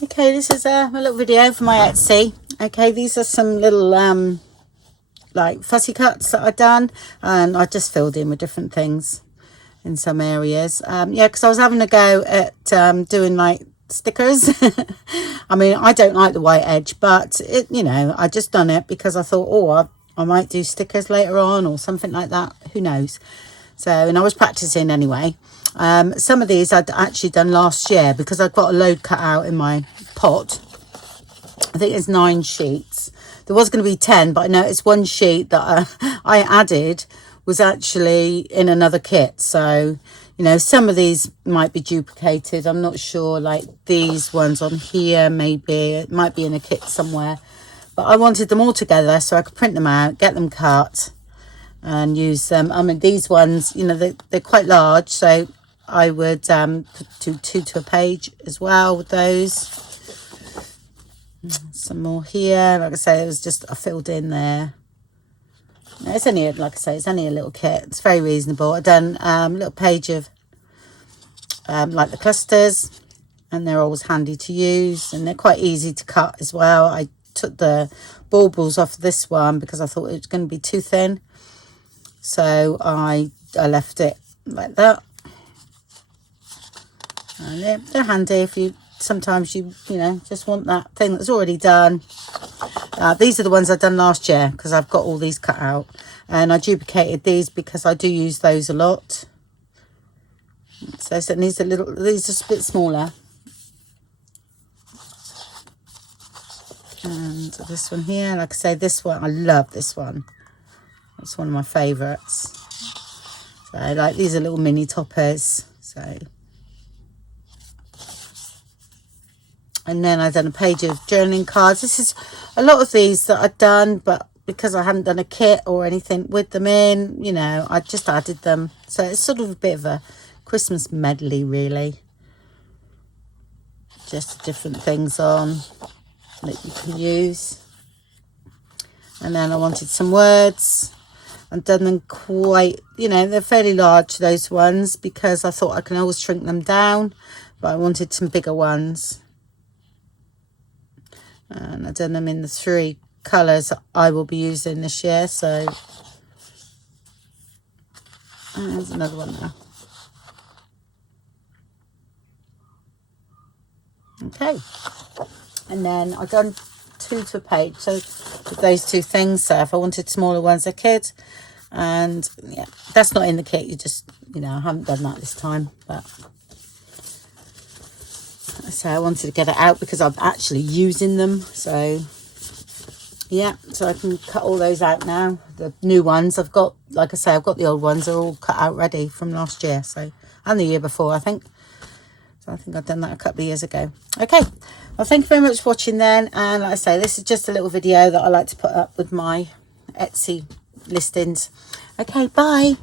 Okay, this is a little video for my Etsy. Okay, these are some little like fussy cuts that I've done, and I just filled in with different things in some areas. Yeah, because I was having a go at doing like stickers. I mean, I don't like the white edge, but it, you know, I just done it because I thought, oh, I might do stickers later on or something like that, who knows. So, and I was practicing anyway. Some of these I'd actually done last year because I've got a load cut out in my pot. I think it's 9 sheets. There was going to be 10, but I noticed one sheet that I added was actually in another kit. So, you know, some of these might be duplicated. I'm not sure, like these ones on here, maybe it might be in a kit somewhere. But I wanted them all together so I could print them out, get them cut and use them. I mean, these ones, you know, they're quite large, so I would do 2 to a page as well with those. Some more here. Like I say, it was just, I filled in there. Now, it's only, like I say, it's only a little kit. It's very reasonable. I've done a little page of like the clusters, and they're always handy to use, and they're quite easy to cut as well. I took the baubles off this one because I thought it was going to be too thin, so I left it like that. And they're handy if you sometimes you know, just want that thing that's already done. These are the ones I've done last year because I've got all these cut out, and I duplicated these because I do use those a lot. So these are a bit smaller. And this one here, like I say, this one, I love this one. It's one of my favourites. So like, these are little mini toppers. So, and then I've done a page of journaling cards. This is a lot of these that I've done, but because I hadn't done a kit or anything with them in, you know, I just added them. So it's sort of a bit of a Christmas medley, really. Just different things on that you can use. And then I wanted some words. I've done them quite, you know, they're fairly large, those ones, because I thought I can always shrink them down, but I wanted some bigger ones. And I've done them in the 3 colours that I will be using this year. So there's another one there. Okay, and then I've done 2 to a page, so with those 2 things. So if I wanted smaller ones, I could. And yeah, that's not in the kit, you just, you know, I haven't done that this time, but so I wanted to get it out because I'm actually using them. So yeah, so I can cut all those out now. The new ones I've got, like I say, I've got the old ones, they're all cut out ready from last year, so, and the year before, I think. So I think I've done that a couple of years ago. Okay, well, thank you very much for watching then. And like I say, this is just a little video that I like to put up with my Etsy listings. Okay, bye.